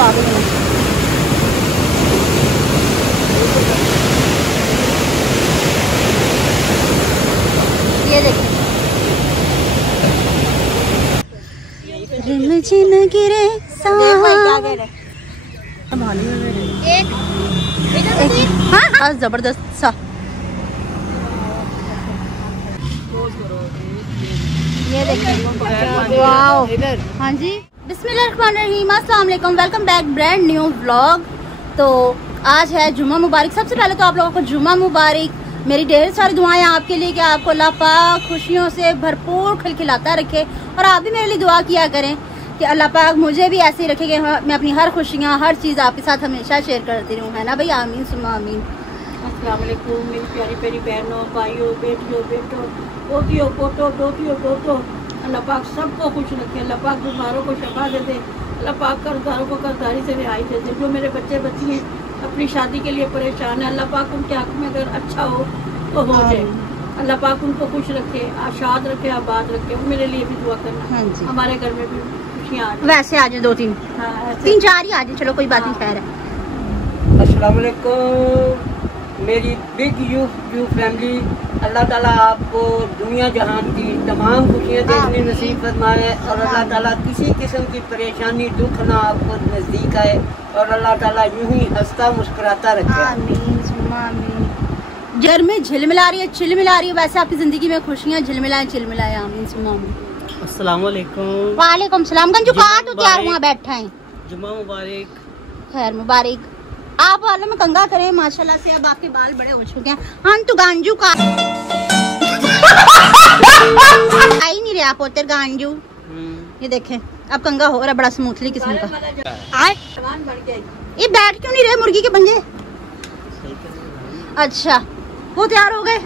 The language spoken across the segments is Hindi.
भाग रहे हैं। ये देखिए रिमझिम गिरे हाँ जबरदस्त सा। ये देखिए वाओ। हाँ जी बिस्मिल्लाहिर्रहमानिर्रहीम, अस्सलाम वालेकुम, welcome back brand new vlog. तो आज है जुम्मा मुबारक। सबसे पहले तो आप लोगों को जुम्मा मुबारक। मेरी ढेर सारी दुआएं आपके लिए कि आपको अल्लाह पाक खुशियों से भरपूर खिलखिलाता रखे, और आप भी मेरे लिए दुआ किया करें कि अल्लाह पाक मुझे भी ऐसे ही रखे कि मैं अपनी हर खुशियाँ हर चीज़ आपके साथ हमेशा शेयर करती रहूँ, है ना भाई? आमीन सुम्मा आमीन। अस्सलाम वालेकुम मेरी प्यारी प्यारी बहनों, भाइयों, बेटियों, बेटों, पोतियों, पोतों, दोतियों, दोतों, अल्लाह पाक सबको खुश रखे। अल्लाह पाक बीमारों को शफा दे दे। अल्लाह पाक कर्जदारों को कर्जदारी से रिहाई दे दे। जो मेरे बच्चे बच्ची अपनी शादी के लिए परेशान है, अल्लाह पाक उनके हक में अगर अच्छा हो तो हो जाए। अल्लाह पाक उनको खुश रखे, आशाद रखे, आबाद रखे। मेरे लिए भी दुआ करना। हाँ जी। हमारे घर में भी खुशियाँ आ जाए। वैसे आ जाए 2-3 तीन चार ही आ जाए, चलो कोई बात नहीं, खैर है। अस्सलाम वालेकुम मेरी बिग यू फैमिली। अल्लाह ताला आपको दुनिया जहान की तमाम खुशियाँ देखने नसीब फरमाए, और अल्लाह ताला किसी किस्म की परेशानी दुख ना आपको नज़दीक आए, और अल्लाह ताला यूं ही हंसता मुस्कुराता रखे। आमीन। घर में झिलमिला रही है, चिलमिला रही है, वैसे आपकी जिंदगी में खुशियाँ झिलमिलाए चिलमिलाए। आमीन सुम्मा आमीन। अस्सलाम वालेकुम। वालेकुम सलाम। गंजू कहाँ तो तैयार वहाँ बैठा है? जुम्मा मुबारक। खैर मुबारक। आप वालों में कंगा करें माशाल्लाह से, अब आपके बाल बड़े हो चुके हैं। हाँ तो गांजू का आई नहीं रहे आप उतर गांजू। ये देखें अब कंगा हो रहा है बड़ा स्मूथली किस्म का। आए ये बैठ क्यों नहीं रहे मुर्गी के पंजे? अच्छा वो तैयार हो गए।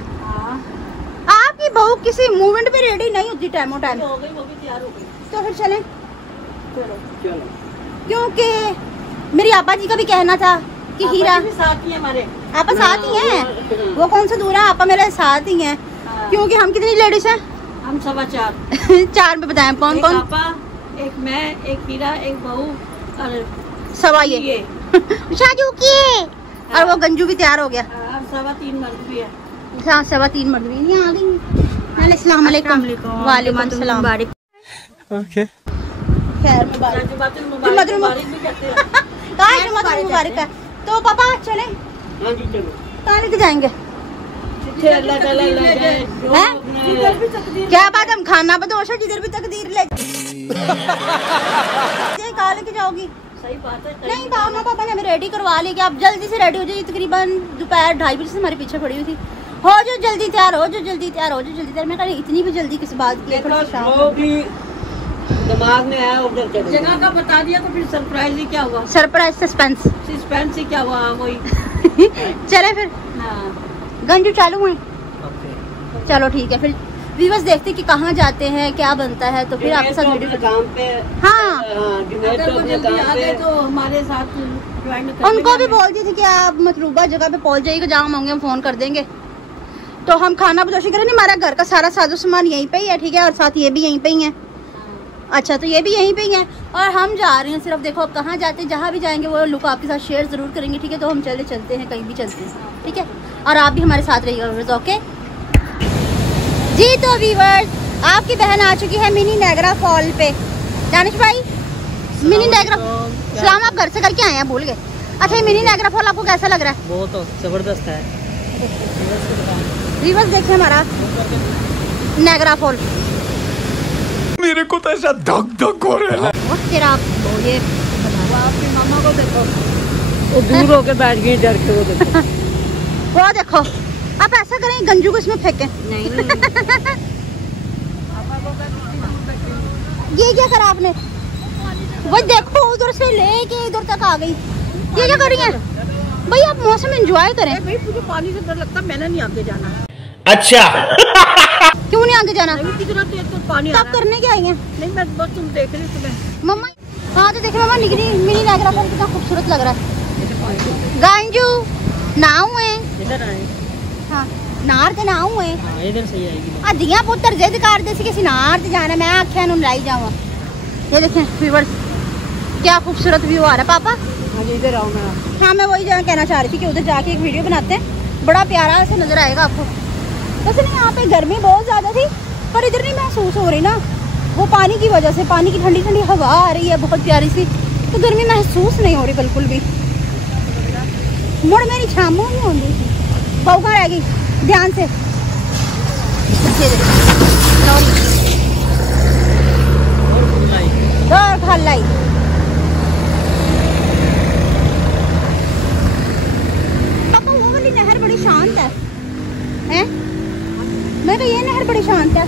आपकी बहू किसी मूवमेंट पे रेडी नहीं होती टाइमो टाइम। हो गई, वो भी तैयार हो गई। तो फिर चलें, चलो। क्योंकि मेरी आपा जी का भी कहना था कि हीरा साथ ही हमारे आपा साथ ही हैं। वो कौन सा दूर है, आपा मेरे साथ ही हैं। क्योंकि हम कितनी लेडीज हैं? हम 4 4 में बताएं कौन कौन? पापा, एक मैं, एक हीरा, एक बहू और सवा ये शाजू किए। और वो गंजू भी तैयार हो गया। 3.25 मर्द भी है। हाँ 3.25 मर्द भी नहीं आ गई। अस्सलाम वालेकुम। वालेकुम सलाम। ओके खैर मुबारक मुबारक है। तो पापा चले कहाँ लेके जाएंगे? क्या बात, हम खाना बदोश है जिधर भी तकदीर ले कहाँ लेके जाओगी? सही बात है। नहीं मामा पापा ने हमें रेडी करवा ली कि आप जल्दी से रेडी हो जाइए। तकरीबन दोपहर 2:30 बजे से हमारे पीछे पड़ी हुई थी। हो जो जल्दी तैयार हो, जो जल्दी तैयार हो, जो जल्दी तैयार। मैं कह रही इतनी भी जल्दी किस बात की? दिमाग में आया उधर चले। जगह का बता दिया तो फिर सरप्राइज ही क्या हुआ? सरप्राइज सस्पेंस ही क्या हुआ? वही चले फिर। गंजू चालू है। चलो ठीक है, फिर व्यूअर्स देखते कि कहाँ जाते हैं, क्या बनता है, तो फिर आपके साथ वीडियो काम पे। हाँ अगर वो जल्दी आ गए तो हमारे साथ उनको भी बोल दी थी कि आप मतलूबा जगह पे पहुँच जाइएगा, जहाँ होंगे हम फोन कर देंगे। तो हम खाना बदोशी करें। हमारा घर का सारा साजो सामान यहीं पे ही है, ठीक है, और साथ ये भी यहीं पे ही है। अच्छा तो ये भी यहीं पे ही है, और हम जा रहे हैं सिर्फ। देखो अब कहाँ जाते हैं, जहाँ भी जाएंगे वो लुक आपके साथ शेयर जरूर करेंगे, ठीक है? तो हम चलते हैं, कहीं भी चलते हैं, ठीक है? और आप भी हमारे साथ रहिएगा, ओके जी। तो व्यूअर्स आपकी बहन आ चुकी है मिनी नायग्रा फॉल पे। दानिश भाई मिनी नायग्रा सलाम आप घर से करके आए हैं, भूल गए। अच्छा ये मिनी नायग्रा फॉल आपको कैसा लग रहा है? बहुत जबरदस्त है। व्यूअर्स देखिए हमारा नायग्रा फॉल। मेरे को तो ऐसा धक धक हो रहा है। तेरा ये आपकी मामा को देखो, वो दूर होके बैठ गई डर के। वो देखो आप ऐसा करें गंजू को इसमें फेंकें। नहीं ये क्या करा आपने? वो देखो उधर से लेके इधर तक आ गई। ये क्या कर रही है भाई? आप मौसम एंजॉय करें। भाई मुझे पानी से डर लगता है, मैंने नहीं आगे जाना। अच्छा क्यों नहीं आगे जाना? तो पानी आप करने क्या आई हैं? नहीं मैं बस तुम देख रही तुम्हें। मम्मा हाँ तो देखिए मम्मा निकली मिनी नायग्रा फॉल कितना खूबसूरत लग रहा है। गांजू नाव है इधर आए। हाँ नार ते नाव है। हां इधर सही आएगी। अदियां पुत्र जिद कर दे सी किसी नार ते जाना, मैं आख्या नु लाई जावा। ये देखें व्यूअर्स क्या खूबसूरत व्यू आ रहा है पापा। हाँ जी इधर आओ मैं। हाँ मैं वही कहना चाह रही थी कि उधर जाके एक वीडियो बनाते हैं, बड़ा प्यारा ऐसा नजर आएगा आपको। वैसे नहीं यहाँ पे गर्मी बहुत ज़्यादा थी पर इधर नहीं महसूस हो रही ना, वो पानी की वजह से, पानी की ठंडी ठंडी हवा आ रही है बहुत प्यारी सी, तो गर्मी महसूस नहीं हो रही बिल्कुल भी। मुड़ मेरी छामू नहीं होती, बहू कहाँ रह गई, ध्यान से और खा लाई। पापा वो वाली नहर बड़ी शांत है, हैं? मैं तो ये नहर बड़ी शांत है।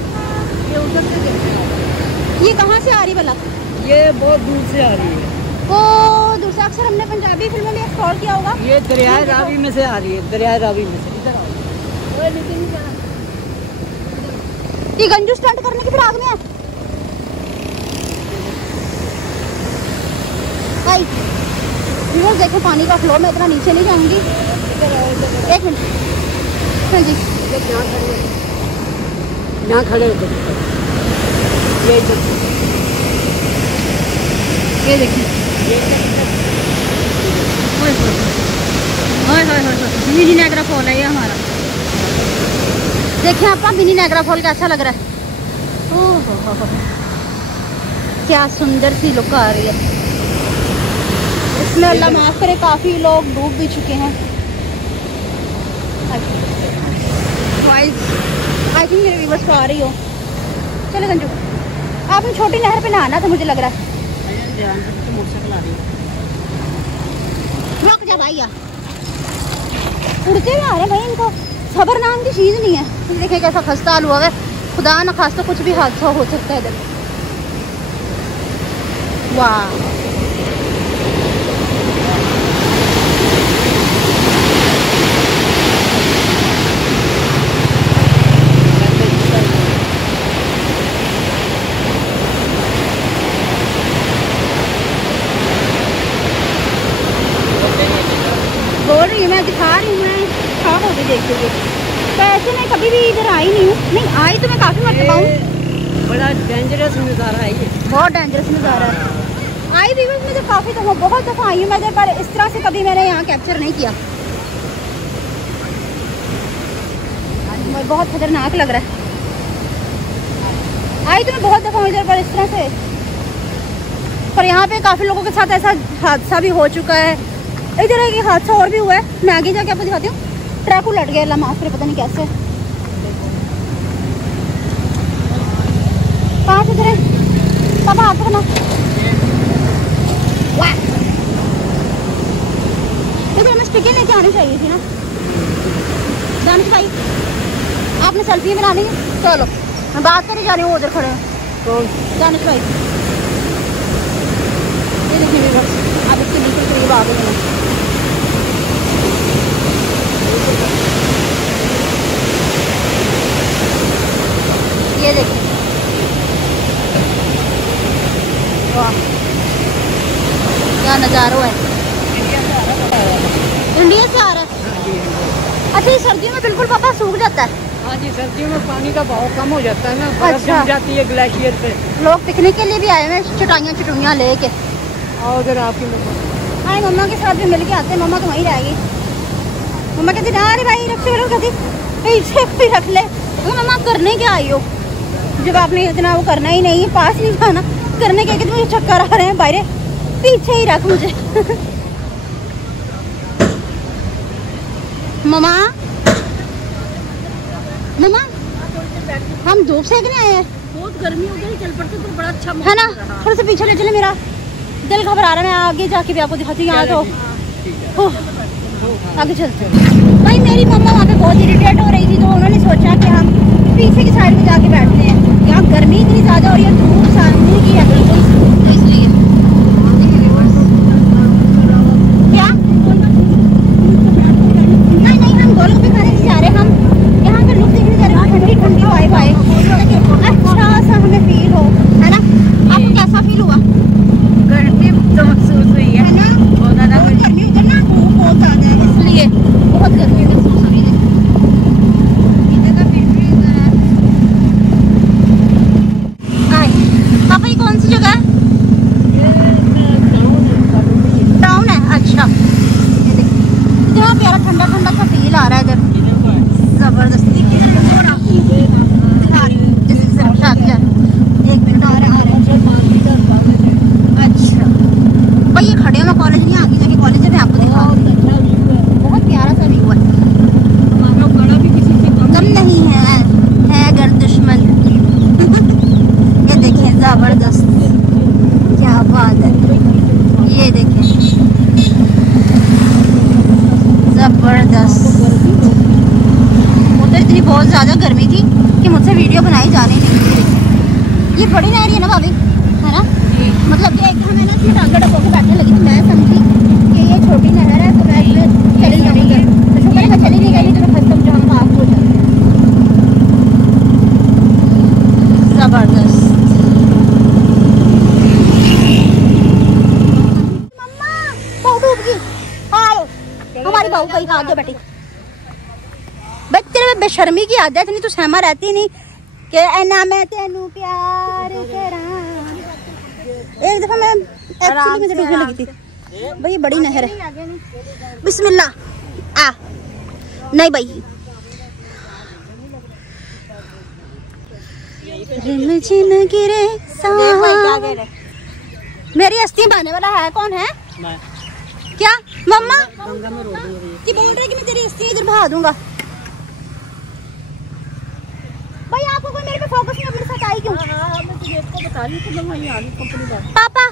ये उधर से ये कहाँ से आ रही भला? ये बहुत दूर से आ रही है। वो दूसरा अक्सर हमने पंजाबी फिल्मों में एक्सप्लोर किया होगा। ये दरिया रावी में से आ रही है, दरिया रावी में से। इधर आओ। ये गंजू स्टंट करने की फिराक में है। भाई व्यूअर्स देखो पानी का फ्लो, मैं इतना नीचे नहीं जाऊंगी। एक मिनट। हाँ जी यहाँ खड़े होते ये देखिए, मिनी नायग्रा फॉल है ये हमारा। देखिए आपका मिनी नायग्रा फॉल कैसा लग रहा है। ओह क्या सुंदर सी लुक आ रही है इसमें। अल्लाह माफ करे काफी लोग डूब भी चुके हैं। आई थिंक मेरे व्यूअर्स को आ रही हो। चलो गंजू आपने छोटी नहर पे नहाना था मुझे लग रहा है। मोटरसाइकिल आ रही है। रुक जा भाई, या उड़ते हुए आ रहे हैं भाई, इनको सबर नाम की चीज़ नहीं है। देखें कैसा खस्ता हाल हुआ है, खुदा न खास्ता कुछ भी हादसा हो सकता है इधर। वाह बोल रही हूँ मैं, दिखा रही हूँ मैं, हाँ हो गई देखिए। तो ऐसे मैं कभी भी इधर आई नहीं हूँ, नहीं आई तो मैं काफ़ी मरतबा हूँ। बड़ा डेंजरस नज़ारा है ये, बहुत डेंजरस नज़ारा है। आई भी मैं तो काफ़ी दफ़ा, बहुत दफ़ा आई हूँ मैं इधर, पर इस तरह से कभी मैंने यहाँ कैप्चर नहीं किया। बहुत खतरनाक लग रहा है। आई तो मैं बहुत दफ़ा हूँ इधर, पर इस तरह से, पर यहाँ पे काफ़ी लोगों के साथ ऐसा हादसा भी हो चुका है। इधर एक हादसा और भी हुआ है, मैं आगे जाके आपको दिखाती हूँ। ट्रैक उलट गया, अल्लाह माफ करे, पता नहीं कैसे। कहाँ से इधर है पापा आपको ना, देखो हमें स्टिकें लेके आनी चाहिए थी ना। दानिश भाई आपने सेल्फी बनानी है, चलो मैं बात कर ही जा रही हूँ, उधर खड़े हैं। कौन? दानिश भाई ये देखिए व्यूअर्स, आप इसके बिल्कुल करीब आ गए हैं। ये देखिए, वाह क्या नज़ारा है। इंडिया से आ रहा है। अच्छा ये सर्दियों में बिल्कुल पापा सूख जाता है। हाँ जी सर्दियों में पानी का बहाव कम हो जाता है ना, बर्फ अच्छा। जम जाती है ग्लेशियर पे। लोग पिकनिक के लिए भी आए हुए हैं, चटाइयाँ लेके। और उधर आपकी आए मम्मा के साथ भी मिल के आते हैं, मम्मा तो वहीं रह गई। मम्मा कहती ना अरे भाई रख लो, कहती पीछे कोई रख ले। मम्मा करने क्या आई हो जब आपने इतना वो करना ही नहीं है, पास नहीं जाना, करने के मुझे चक्कर आ रहे हैं बाहर, पीछे ही रख मुझे। मम्मा मम्मा हम धूप सेकने आए हैं, बहुत गर्मी हो गई, चल पड़ते तो बड़ा अच्छा है ना। थोड़ा सा पीछे ले चले, मेरा दिल घबरा रहा है। मैं आगे जाके भी आपको दिखाती हूँ। यहाँ तो आगे चलते हैं। भाई मेरी मम्मा वहाँ पे बहुत इरिटेट हो रही थी, तो उन्होंने सोचा कि हम पीछे की साइड में जाके बैठते हैं। यहाँ गर्मी इतनी ज़्यादा और ये धूप सामने की है बिल्कुल, तो इसलिए क्या नहीं हम गोलगप्पे खाने नहीं जा रहे, हम यहाँ पे लुक देखने जा रहे हैं। ठंडी ठंडी वाइब आए, अच्छा सा हमें फील हो, है ना। आपको कैसा फील हुआ? गर्मी तो महसूस हुई है ना, बहुत गर्मी उधर ना, धूप बहुत ज़्यादा है, इसलिए बहुत गर्मी महसूस हो रही है। इधर का फिर भी आए पापा, ये कौन सी जगह है? ज़्यादा गर्मी थी कि मुझसे वीडियो बनाई जाने नहीं थी। ये बड़ी नहर है ना भाभी, है ना? मतलब कि एकदम है ना इसमें टांगे डबो के बैठने लगी थी, मैं समझी कि ये छोटी नहर है तो मैं इसमें चली जाऊँगी, तो शुक्र है मैं चली नहीं गई, तो मैं खत्म जाऊँगा आग हो जाती। ज़बरदस्त। मम्मा बहू डूब गई, आओ हमारी बहू कहीं हाथ दो बेटी। तेरे में बेशर्मी की आदत नहीं, तू सहमा रहती नहीं कि ऐना मैं तेनू प्यार करा। एक दफा मैं एक्चुअली मुझे डूबने लगी थी भाई, ये बड़ी नहर है। बिस्मिल्लाह। नहीं भाई, गिरे मेरी अस्थि बहाने वाला है कौन है? क्या मम्मा कि बोल रहे कि मैं तेरी अस्थि इधर बहा दूंगा? भाई आपको कोई मेरे पे फोकस नहीं, अपने साथ आई क्यों? मैं तुझे इसको बता रही हूँ कि मैं वहीं आ रही हूँ कंपनी में। पापा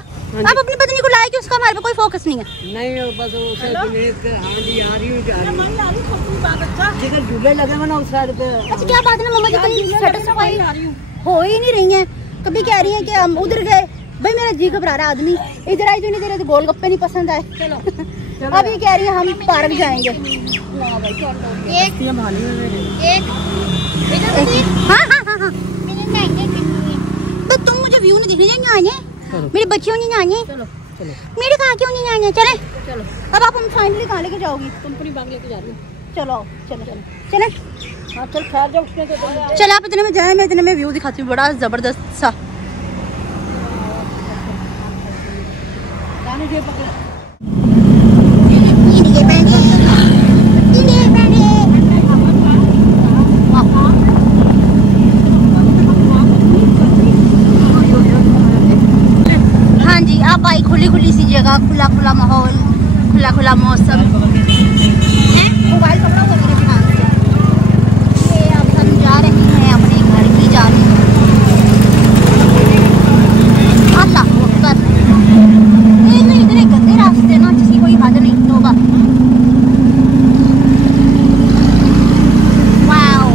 आप अपनी पत्नी को लाए कि उसका हमारे पे कोई फोकस नहीं है? नहीं बस उसे हाँ जी आ रही हूँ जा रही हूँ। वहीं आ रही हूँ कंपनी में। अच्छा जिधर झूले लगे हुए ना उस साइड पे। अच्छा क्या बात है ना मम्मा जी, कहीं सेटिस्फाई हो ही नहीं रही हैं। कभी कह रही हैं कि हम उधर गए, भाई मेरा जी घबरा रहा आदमी, इधर आई तो नहीं दे रहे, तो गोलगप्पे नहीं पसंद आए। चलो अब ये कह रही है हम पार्क जाएंगे। हाँ तो तुम मुझे व्यू नहीं दिखने जाएंगे, मेरी बच्चियों नहीं जाएंगे, मेरे कहाँ क्यों नहीं जाएंगे? चले चलो। अब आप हम फाइनली कहाँ लेके जाओगी? कंपनी बाग लेके जा रही हूँ। चलो चलो चले। हाँ चल खैर जाओ उसने तो। चल आप इतने में जाए, मैं इतने में व्यू दिखाती हूँ बड़ा जबरदस्त सा। हाँ जी, आप आई खुली खुली सी जगह, खुला खुला माहौल, खुला खुला मौसम है। मोबाइल पकड़ा हुआ मेरे ध्यान से। ये अब हम जा रहे हैं अपने घर की जाने। अल्लाह अकबर। नहीं इतने गंदे रास्ते ना, किसी कोई हद नहीं। तौबा। वाओ,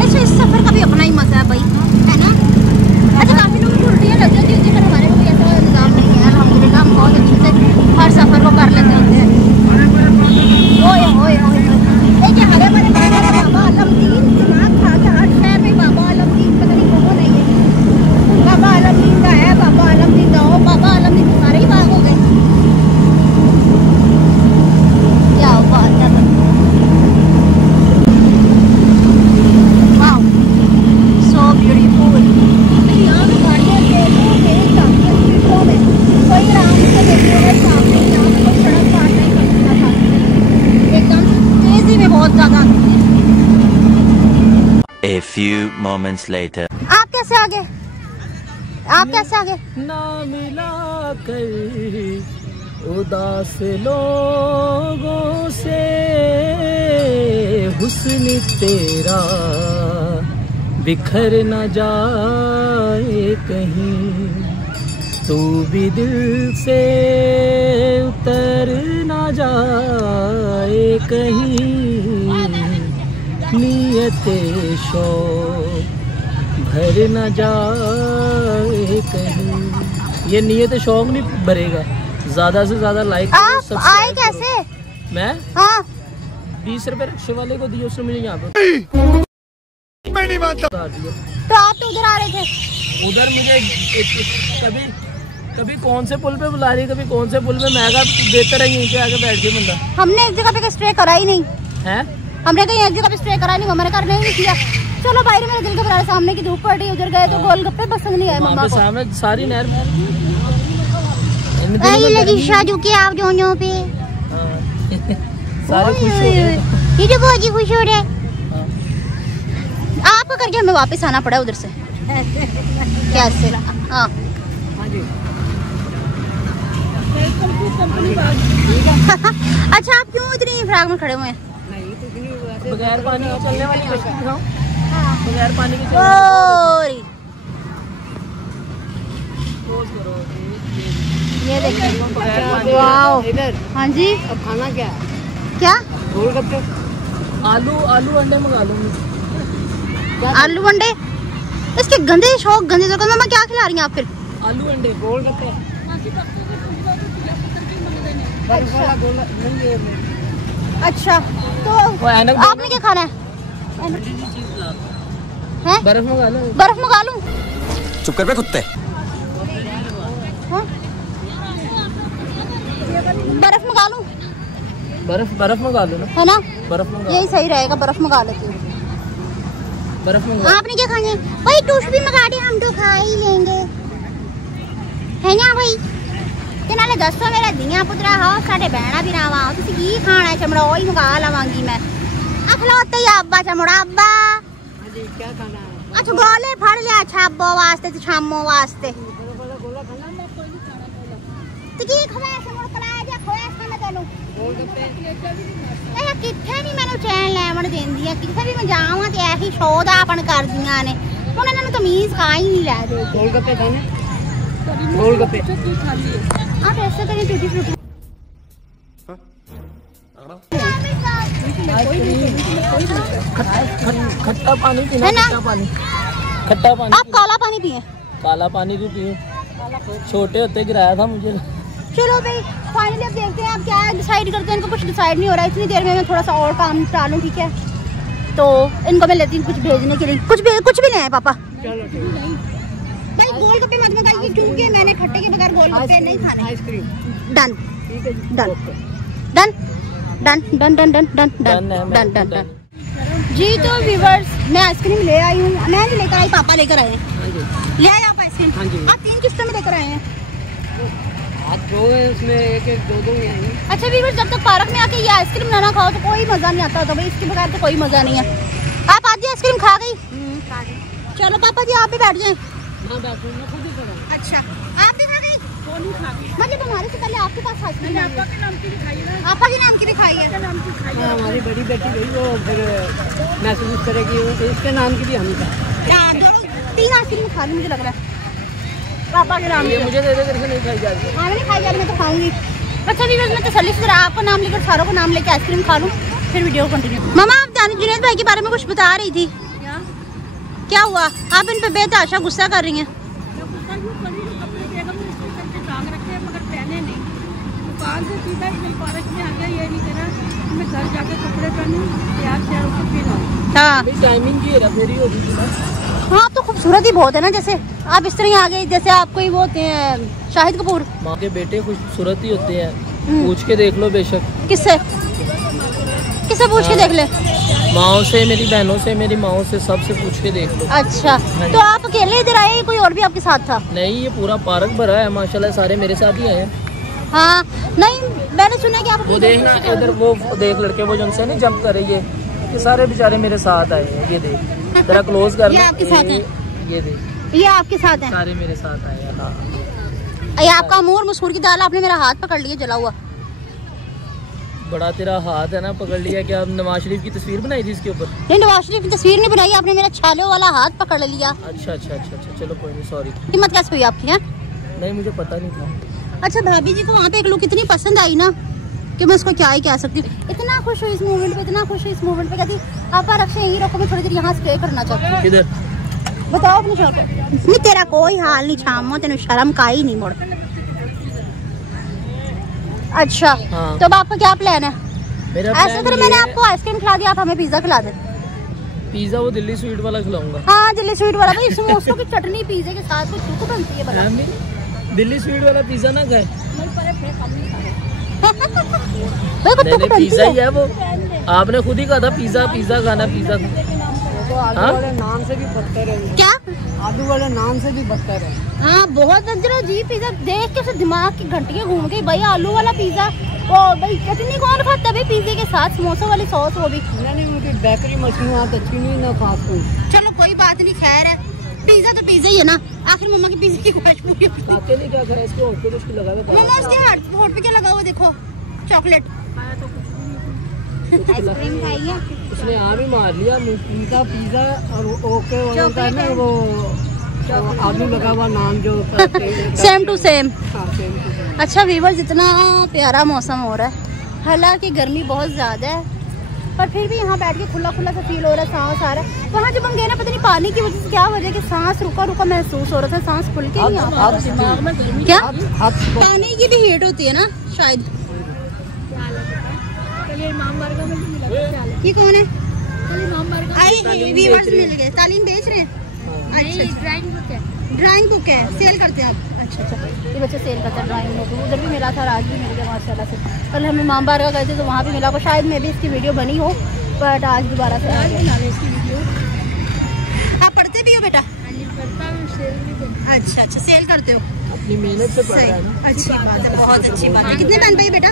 अच्छा इस सफर का भी अपना ही मजा है भाई, है ना? अच्छा काफी लोग उल्टियाँ लग जाती है, पर हमारे को ऐसा इंतजाम नहीं है अल्हम्दुलिल्लाह, हम बहुत अच्छे से हर सफर को कर लेते होते हैं। ओए ओए ओए ये हरे भरे बाबा आलमदीन, दिमाग खा के हर शहर में बाबा आलमदीन, पता नहीं कौन है ये। बाबा आलमदीन का है, बाबा आलमदीन का हो, बाबा आलमदीन सारे ही बाग हो गए। क्या बात है, वाओ सो ब्यूटीफुल। यहाँ पे गाड़ियाँ स्ट्रीटों में कोई आराम से देखिएगा सामने, यहाँ पे कोई सड़क पार नहीं कर सकता था, एकदम तेजी में बहुत ज्यादा। A few moments later. आप कैसे आ गए? आप कैसे आ गए? ना मिला कर उदास लोगों से, हुस्न तेरा बिखर न जाए कहीं, तू भी दिल से उतर न जाए कहीं, नियते शौक भर न जाए कहीं। ये नियत शौक नहीं भरेगा, ज्यादा से ज्यादा लाइक। आप आए कैसे? मैं हाँ 20 रुपए रिक्शे वाले को दिए, उसने मुझे यहाँ पे मैं नहीं मानता। तो आप तो उधर आ रहे थे। उधर मुझे कभी कभी कौन से पुल पे बुला रही, कभी कौन से पुल पे, मैं कहा बेहतर है यहीं पे आके बैठ गया बंदा। हमने एक जगह पे स्टे करा ही नहीं है, हमने कहीं एक जगह पे स्टे करा नहीं, हमारे करने ही नहीं किया। चलो भाई मेरे दिल घबरा, सामने की धूप पड़ी, उधर गए तो गोलगप्पे पसंद नहीं आए मम्मा को। सामने सारी नहर ये लगी शादी के आप दोनों पे, सारे खुश हो रहे हैं। ये तो बहुत ही खुश हो रहे हैं। आपका करके हमें वापस आना पड़ा उधर से। कैसे? हाँ अच्छा आप क्यों इतनी फ्राग में खड़े हुए हैं? बगैर पानी के चलने वाली कश्ती दिखाओ, बगैर पानी के ये देखिए, वाओ। हाँ जी, अब खाना क्या है? क्या? गोलगप्पे। आलू अंडे मंगा लूंगी। आलू अंडे, इसके गंदे शौक गंदे शौक। मम्मा क्या खिला रही हैं आप फिर? आलू अंडे गोलगप्पे। अच्छा तो आपने क्या खाना है? बर्फ मंगा लो। बर्फ मंगा लूं? चुप कर बे कुत्ते। हाँ? बर्फ मंगा लूं? बर्फ मंगा लो ना। है ना, बर्फ मंगा, यही सही रहेगा, बर्फ मंगा लेती हूँ। बर्फ मंगा। आपने क्या खाएंगे? भाई टूश भी मंगा दे, हम तो खा ही लेंगे, है ना भाई? ते नाले दसो मेरा दिया पुत्रा हो साडे बहना भी रावा तुसी की खाना है? चमड़ा ओही मंगा लवांगी मैं। अखलौते ही अब्बा चमड़ा अब्बा जी क्या खाना है? अच्छा गोले फड़ लिया छाबो वास्ते ते छामो वास्ते गोला खाना है? ते की खवा से मोड़ कलाया जा खोया खाना तेनु ए किथे नहीं मैंने चैन लेवन देंदी है, किथे भी मैं जावां ते ऐसी शोधापन करदियां ने। हुण इन्हां नूं तमीज का ही नहीं लै दे। गोलगप्पे खाने? गोलगप्पे आप ऐसे करें टूटी फ्रूटी खट्टा पानी पीना। है ना? खट्टा पानी, खट्टा पानी। आप काला पानी पिए? काला पानी भी पिए, छोटे होते गिराया था मुझे। चलो भाई फाइनली अब देखते हैं आप क्या डिसाइड करते हैं। इनको कुछ डिसाइड नहीं हो रहा है, इतनी देर में मैं थोड़ा सा और काम टालूं, ठीक है? तो इनको मैं लेती हूँ कुछ भेजने के लिए। कुछ भी नहीं है पापा। चलो ठीक। भाई गोलगप्पे मत मंगाइए क्योंकि मैंने खट्टे के बगैर गोलगप्पे नहीं खाने। आइसक्रीम डन ठीक है जी। Done done done done done done done done done done done जी। तो व्यूअर्स मैं आइसक्रीम ले आई हूँ, मैं नहीं लेकर आई, पापा लेकर आए हैं। ले आए आप आइसक्रीम? हाँ जी। आप 3 किस्तों में लेकर आए हैं। आप दो है उसमें, एक एक दो दो हैं। अच्छा व्यूअर्स जब तक पार्क में आके ये आइसक्रीम ना खाओ तो कोई मजा नहीं आता। तो भाई इसके बगैर तो कोई मजा नहीं है। आप आधी आइसक्रीम खा गई? चलो पापा जी आप भी बैठ जाएं। अच्छा आप भी खा गई? मतलब हमारे से पहले आपके पास आइसक्रीम है? आपा के नाम की भी खाई है। आपा के नाम की भी खाई है? हमारी बड़ी बेटी गई वो फिर महसूस करेगी, इसके नाम की भी हम दोनों 3 आइसक्रीम खा ली मुझे लग रहा है पापा के नाम ये मुझे दे दे करके नहीं खाई जा रही। हाँ नहीं खाई जा रही, मैं तो खाऊंगी। अच्छा भी मैं तसल्ली से आपका नाम लेकर सारों को नाम लेके आइसक्रीम खा लूँ, फिर वीडियो कंटिन्यू। मामा आप जुनैद भाई के बारे में कुछ बता रही थी, क्या हुआ? आप इन पे बेतहाशा गुस्सा कर रही हैं। हाँ टाइमिंग की है मेरी होगी ना। हाँ तो खूबसूरत ही बहुत है ना, जैसे आप इस तरह आ गए जैसे आप कोई वो होते हैं शाहिद कपूर। माँ के बेटे खूबसूरत ही होते हैं, पूछ के देख लो बेशक। किससे किससे पूछ के देख ले? माओ से, मेरी बहनों से, मेरी माओ से, सबसे पूछ के देख लो। अच्छा तो आप अकेले इधर आए, कोई और भी आपके साथ था? नहीं ये पूरा पार्क भरा है माशाल्लाह, सारे मेरे साथ ही आए हैं। हाँ नहीं मैंने सुना कि आप वो देखना इधर, वो देख लड़के वो जिनसे नहीं जंप कर रही है, ये सारे बेचारे मेरे साथ आए हैं। ये देख जरा क्लोज कर ये आपके साथ हैं? ये देख ये आपके साथ हैं? सारे मेरे साथ आए हैं। हाँ ये आपका अमूर मसूर की दाल, आपने मेरा हाथ पकड़ लिया जला हुआ। बड़ा तेरा हाथ है ना, पकड़ लिया। क्या नवाज शरीफ की तस्वीर बनाई थी इसके ऊपर? नहीं नवाज शरीफ की तस्वीर नहीं बनाई, आपने मेरा छाले वाला हाथ पकड़ लिया। अच्छा अच्छा अच्छा अच्छा चलो कोई नहीं, सॉरी। हिम्मत कैसे हुई आपकी? है नहीं मुझे पता नहीं था। अच्छा भाभी जी को वहाँ पे एक लुक इतनी पसंद आई ना कि मैं उसको क्या ही कह सकती हूँ। इतना खुश हुई इस मूवमेंट पे, इतना खुश हुई इस मूवमेंट पे, कहती आप रक्षा यही रखो, मैं थोड़ी देर यहाँ स्टे करना चाहती हूँ। किधर? बताओ अपने शौक। नहीं तेरा कोई हाल नहीं छामो, तेन शर्म का ही नहीं मुड़। अच्छा हाँ। तो अब आपका क्या प्लान है? मेरा ऐसे फिर मैंने आपको आइसक्रीम खिला दिया, आप हमें पिज्जा खिला दे। पिज्जा वो दिल्ली स्वीट वाला खिलाऊंगा। हाँ दिल्ली स्वीट वाला भाई, समोसों की चटनी पिज्जे के साथ कुछ चूक बनती है बड़ा। दिल्ली स्वीट वाला पिज्जा ना खाए। नहीं पिज्जा ही है वो, आपने खुद ही कहा था पिज्जा पिज्जा खाना, पिज्जा। तो आलू वाले नाम से भी बदतर है। क्या? आलू वाले नाम से भी बदतर है। हाँ बहुत अजीब पिज्जा देख के दिमाग की घंटियां घूम गई भाई। आलू वाला पिज्जा ओ भाई चटनी कौन खाता है पिज्जे के साथ, समोसों वाली सॉस वो भी। नहीं उनकी बेकरी मशरूबात अच्छी नहीं ना फास्ट फूड। चलो कोई बात नहीं, खैर है पिज्जा तो पिज्जा ही है ना, आखिर मम्मा की पिज्जे की ख्वाहिश पूरी। खाते नहीं क्या खाया इसको, होट पे कुछ लगा हुआ है। मम्मा उसके होट पे क्या लगा हुआ देखो, चॉकलेट। आइसक्रीम खाई है उसने आम ही मार लिया। उनका पिज्जा और ओके होता है ना वो आलू लगा हुआ नाम जो सेम टू सेम। हाँ, सेम टू सेम। अच्छा व्यूअर्स इतना प्यारा मौसम हो रहा है, हालांकि गर्मी बहुत ज़्यादा है पर फिर भी यहाँ बैठ के खुला खुला सा फील हो रहा है, सांस आ रहा है। वहाँ जब हम गए ना, पता नहीं पानी की वजह से क्या वजह कि सांस रुका रुका महसूस हो रहा था, सांस खुल के नहीं आ दिमाग में गर्मी क्या पानी की भी हीट होती है ना शायद। ये कौन है? व्यूअर्स मिल गए, तालीम बेच रहे हैं। अच्छा, ड्राइंग बुक है, सेल करते हैं आप? अच्छा, ये बच्चे सेल करते हैं ड्राइंग बुक। उधर भी मिला था, आज भी मिल गया माशाल्लाह से। कल हम इमाम बारगाह गए थे तो वहाँ भी मिला को, शायद मैं भी इसकी वीडियो बनी हो, बट आज दोबारा से इसकी वीडियो। आप पढ़ते भी हो बेटा? अच्छा, सेल करते हो, अपनी मेहनत से पढ़ रहा है ना। अच्छी बात है, बहुत अच्छी बात है। कितने बहन भाई बेटा?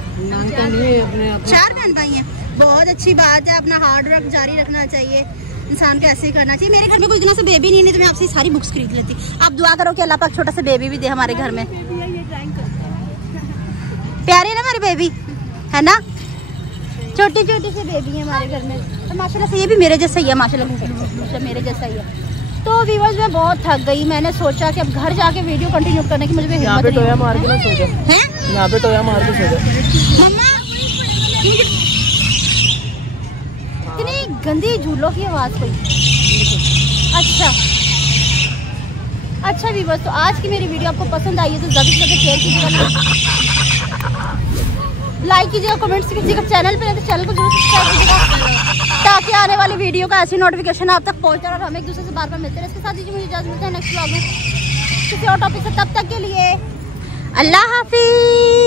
4 बहन भाई हैं, बहुत अच्छी बात है। अपना हार्ड वर्क जारी रखना चाहिए, इंसान को ऐसे ही करना चाहिए। मेरे घर में कोई इतना सा बेबी नहीं तो मैं आपसे सारी बुक्स खरीद लेती। आप दुआ करो कि अल्लाह पाक छोटा सा बेबी भी दे हमारे घर में। प्यारे ना हमारे बेबी है ना, छोटी छोटी से बेबी है हमारे घर में। तो माशाल्लाह से ये भी मेरे जैसा ही है, माशाल्लाह मेरे जैसा ही है। तो व्यूअर्स मैं बहुत थक गई, मैंने सोचा कि अब घर जाके वीडियो कंटिन्यू करने की मुझे हिम्मत नहीं है। टोया मार के ना सो जा, यहाँ पे टोया मार के सो जा। मम्मा इतनी गंदी झूलों की आवाज कोई। अच्छा व्यूअर्स, तो आज की मेरी वीडियो आपको पसंद आई है तो ज़्यादा से ज़्यादा शेयर कीजिएगा, लाइक कीजिएगा, कमेंट्स कीजिएगा। चैनल पे तो चैनल को जरूर सब्सक्राइब कीजिएगा ताकि आने वाली वीडियो का ऐसी नोटिफिकेशन आप तक पहुंचे और हम एक दूसरे से बार बार मिलते हैं। इसके साथ ही मुझे इजाज़त मिलते हैं नेक्स्ट व्लॉग में किसी और टॉपिक से। तब तक के लिए अल्लाह हाफिज़।